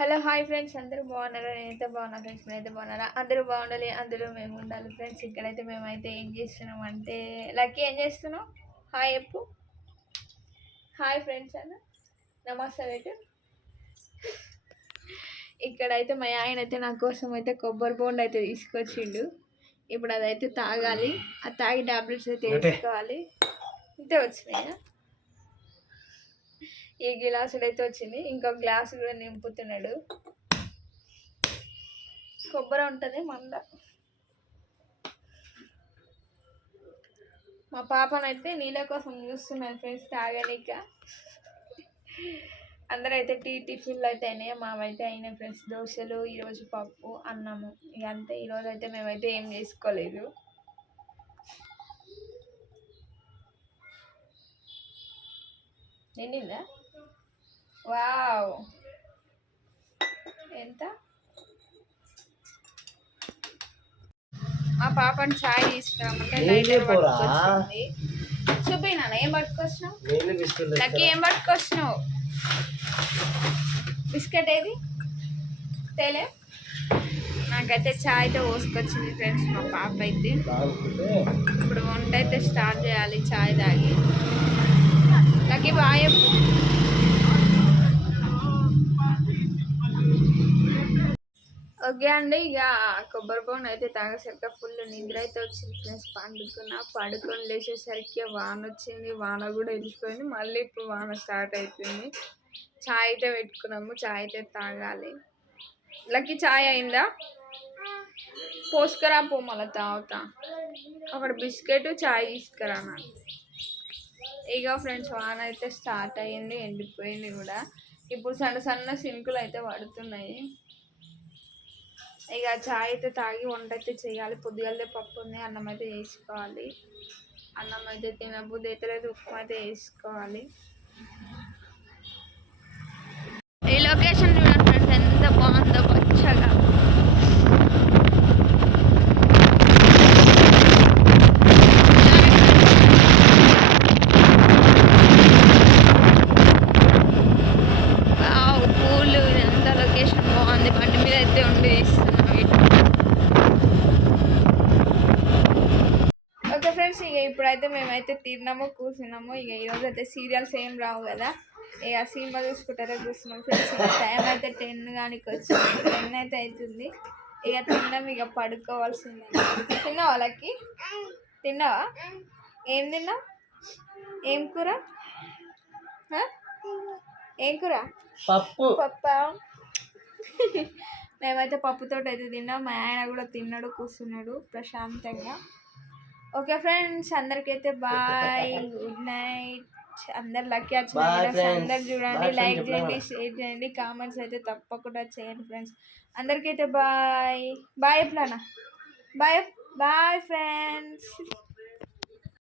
Hello hi friends. అందరూ బాగున్నారా? నేనైతే బాగున్నా ఫ్రెండ్స్. నేనైతే బాగున్నారా అందరూ బాగుండాలి అందరూ మేము ఉండాలి ఫ్రెండ్స్. ఇక్కడైతే మేమైతే ఏం చేస్తున్నాం అంటే లక్కీ ఏం చేస్తున్నాం హాయ్ చెప్పు. హాయ్ ఫ్రెండ్స్ అన్న. నమస్తే రేటు ఇక్కడైతే మా ఆయన అయితే నా కోసం అయితే కొబ్బరి బోండ్ అయితే తీసుకొచ్చిండు. ఇప్పుడు అదైతే తాగాలి. అది తాగి టాబ్లెట్స్ అయితే వేసుకోవాలి. ఇంతే వచ్చినాయా? ఈ గ్లాసుడు అయితే వచ్చింది. ఇంకో గ్లాస్ కూడా నింపుతున్నాడు. కొబ్బరి ఉంటుంది మంద. మా పాపనైతే నీళ్ళ కోసం చూస్తున్నాను ఫ్రెండ్స్ తాగలేక అందరూ అయితే టీ టిఫిన్లు అయితే అయినాయి. మావైతే అయినాయి ఫ్రెండ్స్ దోశలు ఈరోజు పప్పు అన్నము. ఇక అంతే. ఈరోజు అయితే మేమైతే ఏం చేసుకోలేదు. నిండిందా వావ్. ఎంత? మా పాపని చాయ్ తీసుకురామంటే లైటర్ పట్టుకొచ్చింది. చూపి నాన్న ఏం పట్టుకొచ్చినావు? లక్కీ ఏం పట్టుకొచ్చినావు? బిస్కెట్ ఏది? తేలే. నాకైతే చాయ్ అయితే పోసుకొచ్చింది ఫ్రెండ్స్ మా పాప అయితే. ఇప్పుడు వంట అయితే స్టార్ట్ చేయాలి చాయ్ తాగి. లక్కీ బాయ్ ఓకే అండి. ఇక కొబ్బరి బోన్ అయితే తాగేసరికి ఫుల్ నిద్ర అయితే వచ్చింది ఫ్రెండ్స్. పండుకున్నా పడుకొని లేచేసరికి వాన వచ్చింది. వాన కూడా వెళ్ళిపోయింది మళ్ళీ ఇప్పుడు వాన స్టార్ట్ అయిపోయింది. చాయ్ అయితే పెట్టుకున్నాము. చాయ్ అయితే తాగాలి. లక్కీ చాయ్ అయిందా? పోసుకురా పో మళ్ళీ తాగుతా. ఒకటి బిస్కెట్ చాయ్ తీసుకురా నాకు ఇక ఫ్రెండ్స్ వాన అయితే స్టార్ట్ అయ్యింది. ఎండిపోయింది కూడా. ఇప్పుడు సన్న సన్న సినుకులు అయితే పడుతున్నాయి. ఇక చాయ్ అయితే తాగి వంట అయితే చేయాలి. పొద్దుగాలే పప్పు ఉంది అన్నం అయితే వేసుకోవాలి. అన్నం అయితే తినబుద్ధి అయితే లేదు ఉప్మా అయితే వేసుకోవాలి ఈ లొకేషన్ చూడండి ఫ్రెండ్స్ ఎంత బాగుందో పచ్చగా వావ్, పూలు ఇదంతా లొకేషన్ బాగుంది బండి మీద అయితే ఉండి తీస్తున్నాం వీటిని. ఓకే ఫ్రెండ్స్ ఇక ఇప్పుడైతే మేమైతే తిన్నాము కూర్చున్నాము. ఇక ఈరోజు అయితే సీరియల్స్ ఏం రావు కదా. ఇక సినిమా చూసుకుంటారే కూర్చున్నాం ఫ్రెండ్స్. టైం అయితే టెన్ కానీ వచ్చింది. టెన్ అయితే అవుతుంది ఇక తిన్నాం ఇక పడుకోవాల్సిందే. తిన్నావా లక్కి? తిన్నావా? ఏం తిన్నావు? ఏం కూర? ఏం కూర? పప్పు. పప్ప? మేమైతే పప్పుతో అయితే తిన్నాం. మా ఆయన కూడా తిన్నాడు కూర్చున్నాడు ప్రశాంతంగా. ఓకే ఫ్రెండ్స్ అందరికైతే బాయ్ గుడ్ నైట్ అందరు లక్కీ వచ్చిన. అందరు చూడండి లైక్ చేయండి? షేర్ చేయండి కామెంట్స్ అయితే తప్పకుండా చేయండి ఫ్రెండ్స్ అందరికైతే బాయ్ బాయ్ ఎప్పుడన్నా? Bye bye friends